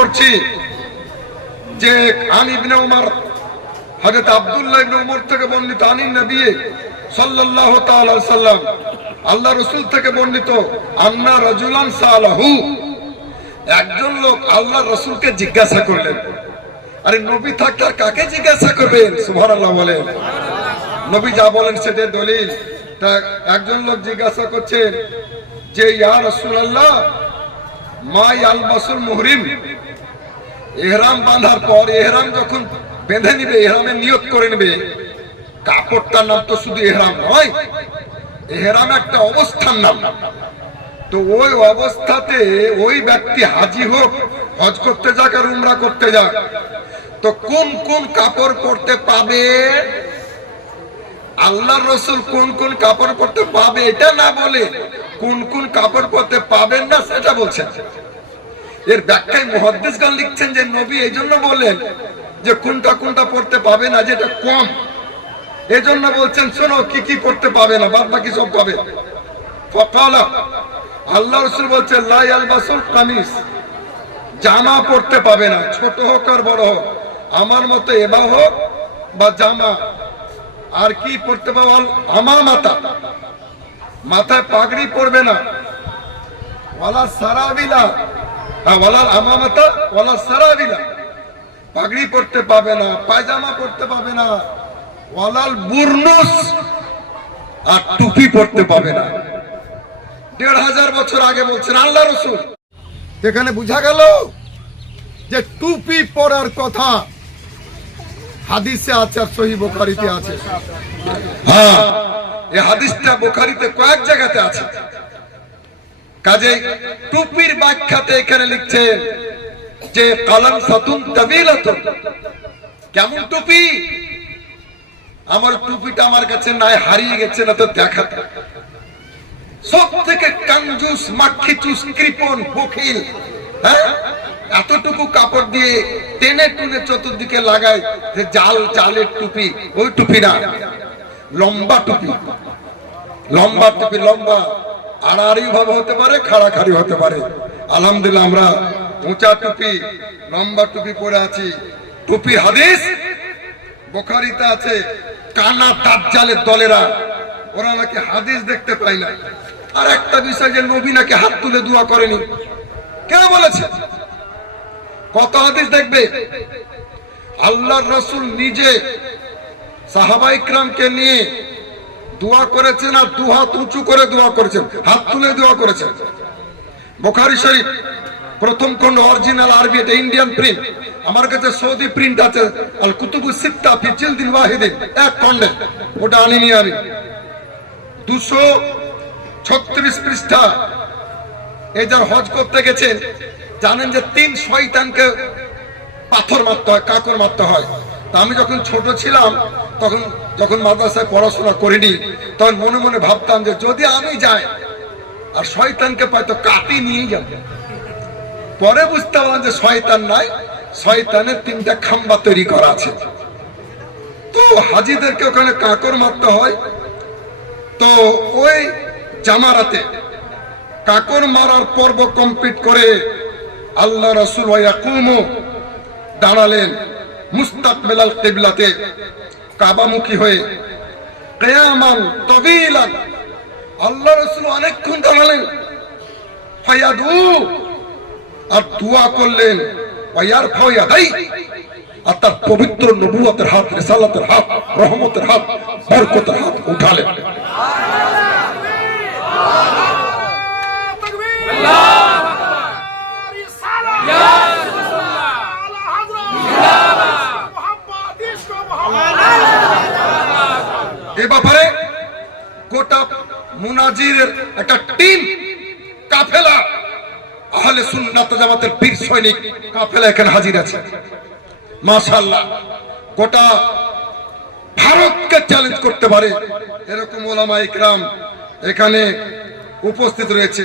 করছি যে আন ইবনে উমর, হযরত আব্দুল্লাহ ইবনে উমর থেকে বর্ণিত, আনিন নবী সাল্লাল্লাহু তাআলা আলাইহি সাল্লাম, আল্লাহ রাসূল থেকে বর্ণিত, আন্না রাজুলান সালাহু, একজন লোক আল্লাহ রাসূলকে জিজ্ঞাসা করলেন। আরে নবী থাকলে আর কাকে জিজ্ঞাসা করবেন? সুবহানাল্লাহ বলেন। নবী যা বলেন সেটাই দলিল। তা একজন লোক জিজ্ঞাসা করছেন যে ইয়া রাসূলুল্লাহ, মা ইয়ালবাসুল মুহরিম, ইহরাম বাঁধার পর, ইহরাম যখন বেঁধে নিবে, ইহরামের নিয়ত করে নেবে, কাপড়টার নাম তো শুধু ইহরাম নয়, ইহরাম একটা অবস্থার নাম। তো ওই অবস্থাতে ওই ব্যক্তি হাজি হোক, হজ করতে যাক আর উমরা করতে যাক, তো কোন কোন কাপড় পরতে পাবে? আল্লাহর রাসূল কোন কোন কাপড় পরতে পাবে এটা না বলে কোন কোন কাপড় পরতে পাবেন না সেটা বলছেন। এর ব্যাখ্যায় মুহাদ্দিসগণ লিখছেন যে নবী এই জন্য বললেন যে কোনটা কোনটা পড়তে পাবে না, যেটা কম, এই জন্য বলছেন শোনো কি কি পড়তে পাবে না, বাদ বাকি সব পাবে। ফাকালা, আল্লাহ রাসূল বলছেন লা ইয়ালবাসুল কামিজ, জামা পড়তে পাবে না, ছোট হোক আর বড় হোক, আমার মতো এবা হোক বা জামা। আর কি পড়তে পাবে? আমামাতা, মাথায় পাগড়ি পরবে না, ওয়ালা সারাবিলা, ওয়ালা আমামাতা ওয়ালা সারাবিলা, পাগড়ি পরতে পাবে না, পায়জামা পরতে পাবে না, ওয়ালাল বুরনুস, আর টুপি পরতে পাবে না। ১৫০০ বছর আগে বলছেন আল্লাহ রাসূল। এখানে বোঝা গেল যে টুপি পরার কথা হাদিসে আছে, সহিহ বুখারীতে আছে। হ্যাঁ, এই হাদিসটা বুখারীতে কয়েক জায়গাতে আছে। কাজে টুপির ব্যাখ্যাতে এখানে লিখছেন যে কালাম সাতুন তাবিলাতুন, কেমন টুপি? আমার টুপিটা আমার কাছে নাই, হারিয়ে গেছে, না তো দেখাতে। সব থেকে কঞ্জুস, মাখিচুস, কৃপণ, বখিল, হ্যাঁ, এতটুকু কাপড় দিয়ে টেনে টুনে চতুর্দিকে লাগায় যে জাল জালের টুপি, ওই টুপি না, লম্বা টুপি। লম্বা টুপি, লম্বা আড়াআড়ি ভাবে হতে পারে, খাড়াখাড়ি হতে পারে। আলহামদুলিল্লাহ আমরা উঁচা টুপি, লম্বা টুপি পরে আছি। টুপি হাদিস বুখারীতে আছে। কানা দাজ্জালের দলেরা, ওরা নাকি হাদিস দেখতে পায় না। আর একটা বিষয় যে নবী নাকি হাত তুলে দোয়া করেনি, কে বলেছে? কত হাদিস দেখবে আল্লাহর রাসূল নিজে সাহাবায়ে কিরামকে নিয়ে দোয়া করেছেন, আর দু হাত উঁচু করে দোয়া করেছেন, হাত তুলে দোয়া করেছেন। বুখারী শরীফ প্রথম খণ্ড, অরিজিনাল আরবি, এটা ইন্ডিয়ান প্রিন্ট। আমার কাছে সৌদি প্রিন্ট আছে, আল কুতুবুস সিত্তা ফি জিলদিন ওয়াহিদিন, এক খণ্ডে, ওটা আনিনি আমি। 236 পৃষ্ঠা। এই যার হজ করতে গেছেন জানেন যে 3 শয়তানকে পাথর মারতে হয়, কাকর মারতে হয়। তা আমি যখন ছোট ছিলাম, তখন যখন মাদ্রাসায় পড়াশোনা করিনি, তখন মনে মনে ভাবতাম যে যদি আমি যাই আর শয়তানকে পাই তো কাটি নিয়ে যাব। পরে বুঝতে পারলাম যে শয়তান নাই, শয়তানের 3টা খাম্বা তৈরি করা আছে। তো হাজিদেরকে ওখানে কাকর মারতে হয়। তো ওই জামারাতে কাকর মারার পর্ব কমপ্লিট করে আল্লাহ রাসূল ইয়াকুমু, দাঁড়ালেন মুস্তাকবিলাল কিবলাতে, কাবামুখী হয়ে, কিয়ামান তাওয়িলান, আল্লাহ রাসূল অনেকক্ষণ দাঁড়ালেন। ফায়াদু, আর দোয়া করলেন। ওয়ায়ারফা ইয়াদাই, আর তার পবিত্র নবুয়তের হাত, রিসালাতের হাত, রহমতের হাত, বরকতের হাত উঠালেন। এ ব্যাপারে গোটা মুনাজিরের একটা টিম, কাফেলা, আহলে সুন্নাত জামাতের বীর সৈনিক কাফেলা এখানে হাজির আছে। মাশাআল্লাহ, গোটা ভারতকে চ্যালেঞ্জ করতে পারে এরকম উলামায়ে কিরাম এখানে উপস্থিত রয়েছে।